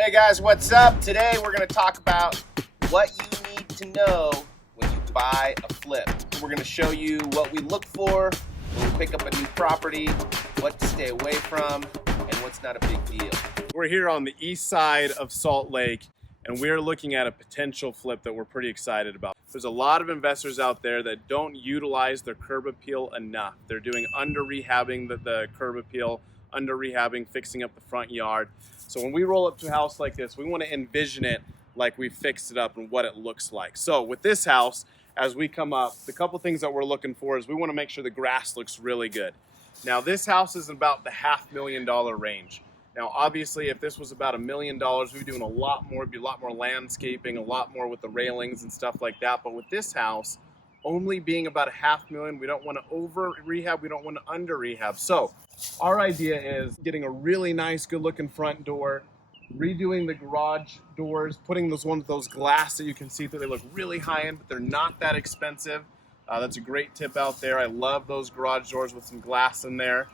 Hey guys, what's up? Today we're going to talk about what you need to know when you buy a flip. We're going to show you what we look for when we pick up a new property, what to stay away from, and what's not a big deal. We're here on the east side of Salt Lake, and we're looking at a potential flip that we're pretty excited about. There's a lot of investors out there that don't utilize their curb appeal enough. They're doing under rehabbing the curb appeal, under rehabbing, fixing up the front yard. So when we roll up to a house like this, we want to envision it like we fixed it up and what it looks like. So with this house, as we come up, the couple things that we're looking for is we want to make sure the grass looks really good. Now this house is about the $500,000 range. Now obviously if this was about $1 million, we'd be doing a lot more, it'd be a lot more landscaping, a lot more with the railings and stuff like that. But with this house, only being about $500,000, we don't want to over rehab, we don't want to under rehab. So our idea is getting a really nice, good looking front door, redoing the garage doors, putting those ones with those glass that you can see through. They look really high end, but they're not that expensive. That's a great tip out there. I love those garage doors with some glass in there.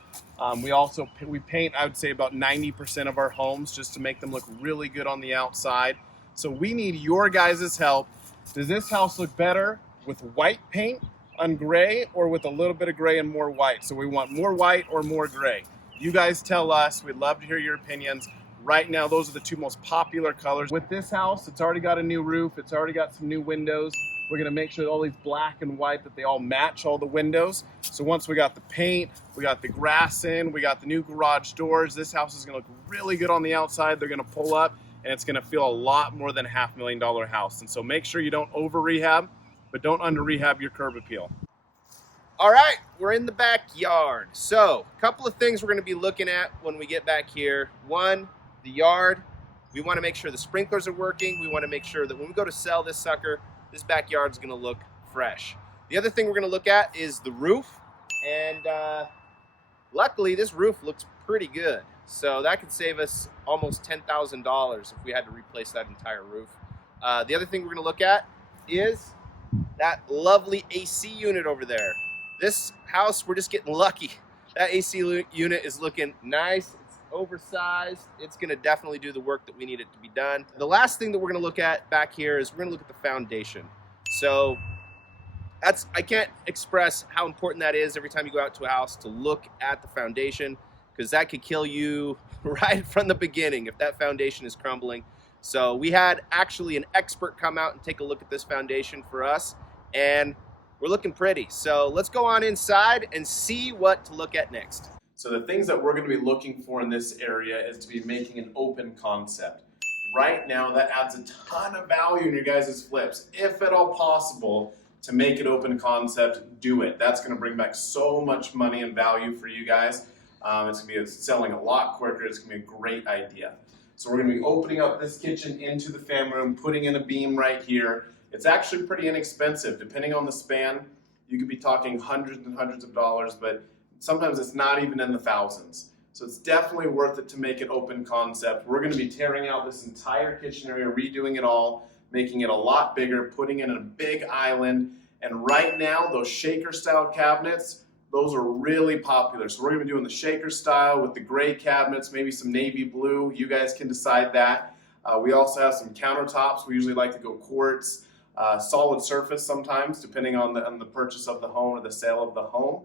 We paint, I would say, about 90% of our homes just to make them look really good on the outside. So we need your guys' help. Does this house look better with white paint on gray or with a little bit of gray and more white? So we want more white or more gray. You guys tell us. We'd love to hear your opinions. Right now, those are the two most popular colors. With this house, it's already got a new roof. It's already got some new windows. We're gonna make sure that all these black and white, that they all match all the windows. So once we got the paint, we got the grass in, we got the new garage doors, this house is gonna look really good on the outside. They're gonna pull up and it's gonna feel a lot more than a $500,000 house. And so make sure you don't over rehab, but don't under rehab your curb appeal. All right, we're in the backyard. So a couple of things we're going to be looking at when we get back here. One, the yard. We want to make sure the sprinklers are working. We want to make sure that when we go to sell this sucker, this backyard is going to look fresh. The other thing we're going to look at is the roof. And luckily, this roof looks pretty good. So that could save us almost $10,000 if we had to replace that entire roof. The other thing we're going to look at is that lovely AC unit over there. This house, we're just getting lucky. That AC unit is looking nice. It's oversized. It's going to definitely do the work that we need it to be done. The last thing that we're going to look at back here is we're going to look at the foundation. So I can't express how important that is every time you go out to a house to look at the foundation, because that could kill you right from the beginning if that foundation is crumbling. So we had actually an expert come out and take a look at this foundation for us, and we're looking pretty. So let's go on inside and see what to look at next. So the things that we're going to be looking for in this area is to be making an open concept. Right now, that adds a ton of value in your guys' flips. If at all possible, to make it open concept, do it. That's going to bring back so much money and value for you guys. It's going to be selling a lot quicker. It's going to be a great idea. So we're going to be opening up this kitchen into the family room, putting in a beam right here. It's actually pretty inexpensive. Depending on the span, you could be talking hundreds and hundreds of dollars, but sometimes it's not even in the thousands. So it's definitely worth it to make it open concept. We're going to be tearing out this entire kitchen area, redoing it all, making it a lot bigger, putting in a big island. And right now, those shaker style cabinets, those are really popular. So we're going to be doing the shaker style with the gray cabinets, maybe some navy blue. You guys can decide that. We also have some countertops. We usually like to go quartz, solid surface sometimes, depending on the purchase of the home or the sale of the home.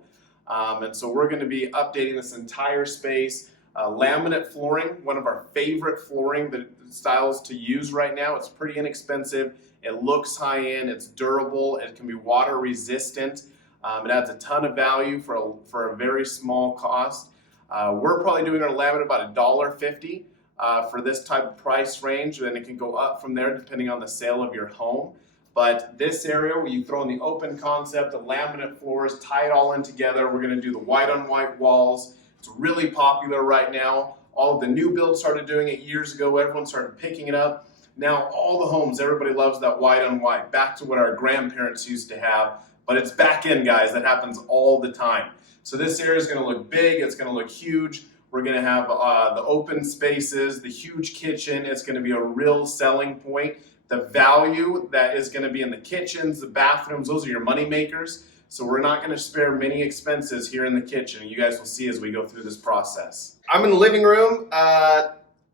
And so we're going to be updating this entire space. Laminate flooring, one of our favorite flooring styles to use right now. It's pretty inexpensive. It looks high end. It's durable. It can be water resistant. It adds a ton of value for a very small cost. We're probably doing our laminate about $1.50 for this type of price range, and it can go up from there depending on the sale of your home. But this area where you throw in the open concept, the laminate floors, tie it all in together. We're going to do the white on white walls. It's really popular right now. All of the new builds started doing it years ago. Everyone started picking it up. Now all the homes, everybody loves that white on white, back to what our grandparents used to have. But it's back in, guys. That happens all the time. So this area is going to look big. It's going to look huge. We're going to have the open spaces, the huge kitchen. It's going to be a real selling point. The value that is going to be in the kitchens, the bathrooms, those are your money makers. So we're not going to spare many expenses here in the kitchen. You guys will see as we go through this process. I'm in the living room.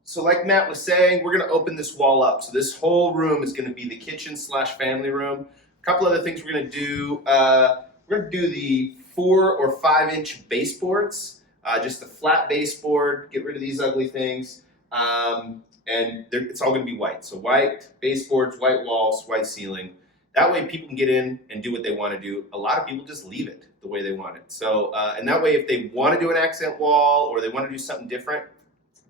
So like Matt was saying, we're gonna open this wall up. So this whole room is gonna be the kitchen slash family room. A couple other things we're gonna do. We're gonna do the 4 or 5 inch baseboards, just a flat baseboard, get rid of these ugly things. And it's all gonna be white. So white baseboards, white walls, white ceiling. That way people can get in and do what they wanna do. A lot of people just leave it the way they want it. So, and that way if they wanna do an accent wall or they wanna do something different,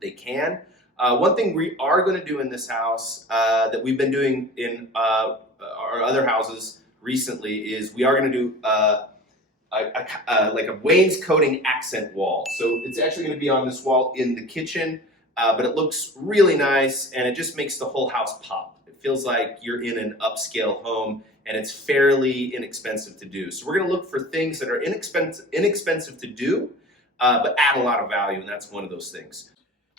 they can. One thing we are going to do in this house that we've been doing in our other houses recently is we are going to do like a wainscoting accent wall. So it's actually going to be on this wall in the kitchen, but it looks really nice and it just makes the whole house pop. It feels like you're in an upscale home and it's fairly inexpensive to do. So we're going to look for things that are inexpensive to do, but add a lot of value, and that's one of those things.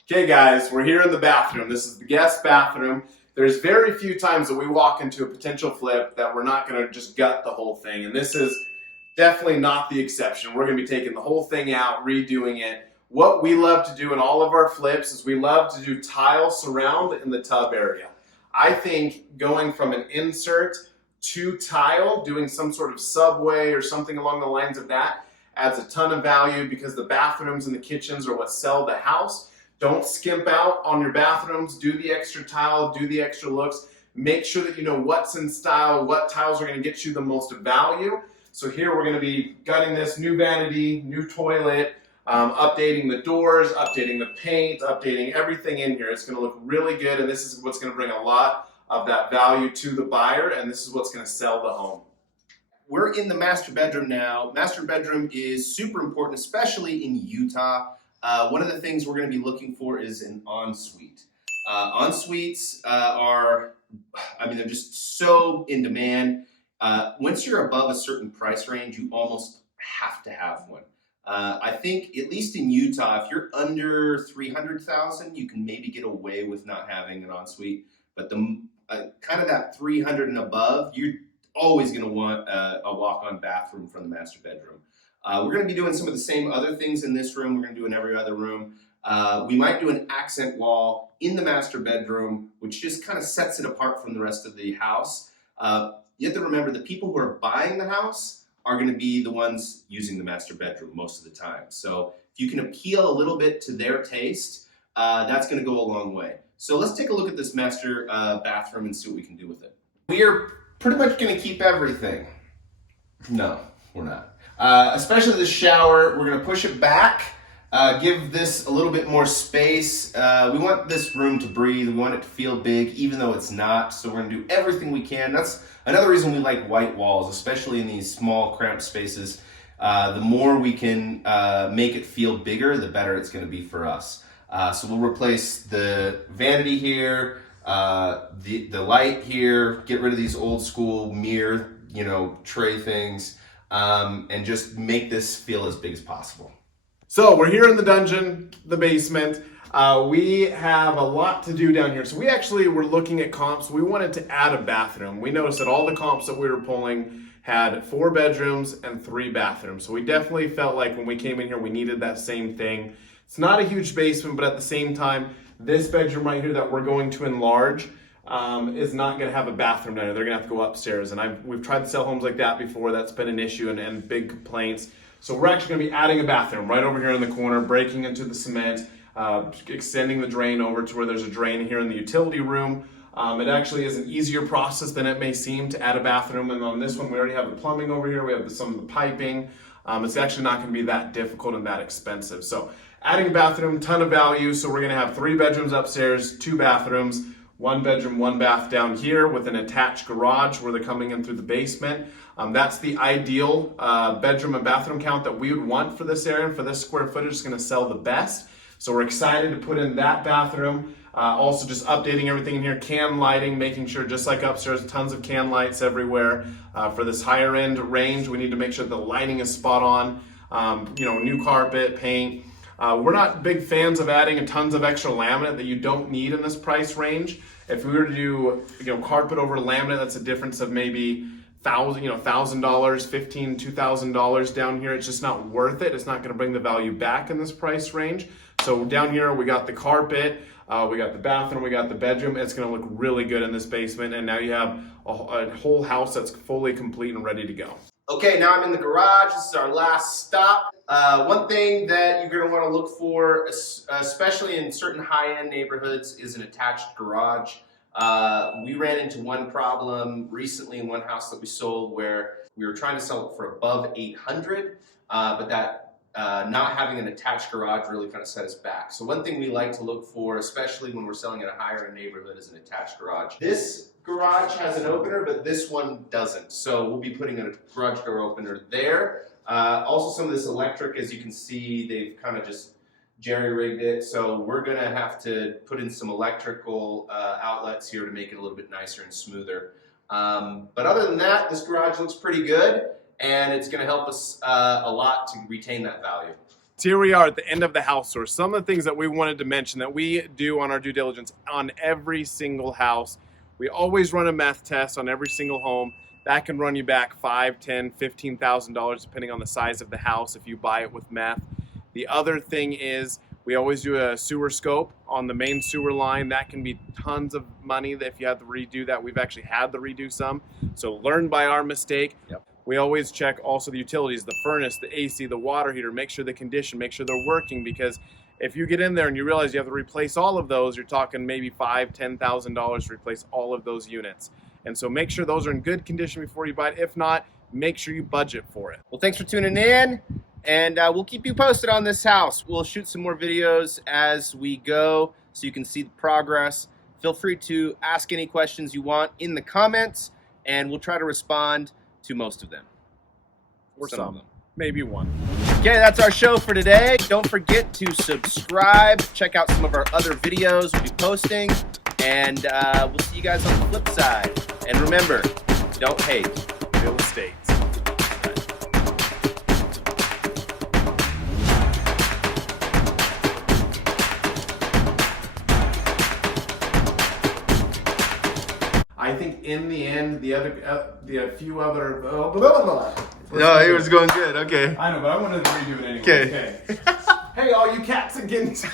Okay guys, we're here in the bathroom. This is the guest bathroom. There's very few times that we walk into a potential flip that we're not gonna just gut the whole thing. And this is definitely not the exception. We're gonna be taking the whole thing out, redoing it. What we love to do in all of our flips is we love to do tile surround in the tub area. I think going from an insert to tile, doing some sort of subway or something along the lines of that adds a ton of value because the bathrooms and the kitchens are what sell the house. Don't skimp out on your bathrooms, do the extra tile, do the extra looks. Make sure that you know what's in style, what tiles are gonna get you the most value. So here we're gonna be gutting this new vanity, new toilet, updating the doors, updating the paint, updating everything in here. It's gonna look really good, and this is what's gonna bring a lot of that value to the buyer, and this is what's gonna sell the home. We're in the master bedroom now. Master bedroom is super important, especially in Utah. One of the things we're going to be looking for is an ensuite. Ensuites they're just so in demand. Once you're above a certain price range, you almost have to have one. I think, at least in Utah, if you're under 300,000, you can maybe get away with not having an ensuite. But the kind of that 300 and above, you're always going to want a walk-on bathroom from the master bedroom. We're going to be doing some of the same other things in this room. We're going to do in every other room. We might do an accent wall in the master bedroom, which just kind of sets it apart from the rest of the house. You have to remember the people who are buying the house are going to be the ones using the master bedroom most of the time. So if you can appeal a little bit to their taste, that's going to go a long way. So let's take a look at this master bathroom and see what we can do with it. We are pretty much going to keep everything. No, we're not. Especially the shower, we're going to push it back, give this a little bit more space. We want this room to breathe. We want it to feel big, even though it's not. So we're going to do everything we can. That's another reason we like white walls, especially in these small, cramped spaces. The more we can make it feel bigger, the better it's going to be for us. So we'll replace the vanity here, the light here, get rid of these old school mirror, tray things. And just make this feel as big as possible. So we're here in the dungeon, the basement. We have a lot to do down here. So we actually were looking at comps. We wanted to add a bathroom. We noticed that all the comps that we were pulling had 4 bedrooms and 3 bathrooms. So we definitely felt like when we came in here, we needed that same thing. It's not a huge basement, but at the same time, this bedroom right here that we're going to enlarge is not going to have a bathroom down there. They're going to have to go upstairs. And we've tried to sell homes like that before. That's been an issue and big complaints. So we're actually going to be adding a bathroom right over here in the corner, breaking into the cement, extending the drain over to where there's a drain here in the utility room. It actually is an easier process than it may seem to add a bathroom. And on this one, we already have the plumbing over here. We have some of the piping. It's actually not going to be that difficult and that expensive. So adding a bathroom, ton of value. So we're going to have 3 bedrooms upstairs, 2 bathrooms. 1 bedroom, 1 bath down here with an attached garage where they're coming in through the basement. That's the ideal bedroom and bathroom count that we would want for this area, for this square footage. It's going to sell the best. So we're excited to put in that bathroom. Also just updating everything in here, can lighting, making sure just like upstairs, tons of can lights everywhere. For this higher end range, we need to make sure the lighting is spot on. New carpet, paint. We're not big fans of adding tons of extra laminate that you don't need in this price range. If we were to do, carpet over laminate, that's a difference of maybe $1,000, $1,500, $2,000 down here. It's just not worth it. It's not going to bring the value back in this price range. So down here we got the carpet. We got the bathroom, we got the bedroom. It's gonna look really good in this basement, and now you have a whole house that's fully complete and ready to go. Okay, now I'm in the garage. This is our last stop. One thing that you're going to want to look for, especially in certain high-end neighborhoods, is an attached garage. We ran into one problem recently in one house that we sold where we were trying to sell it for above $800, but that not having an attached garage really kind of set us back. So one thing we like to look for, especially when we're selling in a higher-end neighborhood, is an attached garage. This garage has an opener, but this one doesn't. So we'll be putting a garage door opener there. Also, some of this electric, as you can see, they've kind of just jerry-rigged it. So we're gonna have to put in some electrical outlets here to make it a little bit nicer and smoother. But other than that, this garage looks pretty good, and it's gonna help us a lot to retain that value. So here we are at the end of the house tour. Some of the things that we wanted to mention that we do on our due diligence on every single house. We always run a METH test on every single home. That can run you back $5,000, $10,000, $15,000 depending on the size of the house if you buy it with METH. The other thing is we always do a sewer scope on the main sewer line. That can be tons of money if you have to redo that. We've actually had to redo some. So learn by our mistake. Yep. We always check also the utilities, the furnace, the AC, the water heater, make sure the condition, make sure they're working, because if you get in there and you realize you have to replace all of those, you're talking maybe $5,000, $10,000 to replace all of those units. And so make sure those are in good condition before you buy it. If not, make sure you budget for it. Well, thanks for tuning in, and we'll keep you posted on this house. We'll shoot some more videos as we go so you can see the progress. Feel free to ask any questions you want in the comments, and we'll try to respond to most of them. Or Some of them. Maybe one. Okay, that's our show for today. Don't forget to subscribe. Check out some of our other videos we'll be posting. And we'll see you guys on the flip side. And remember, don't hate Real estate. I think in the end, the few other. No, it was going good. Okay. I know, but I wanted to redo it anyway. Okay. Hey, all you cats and kittens.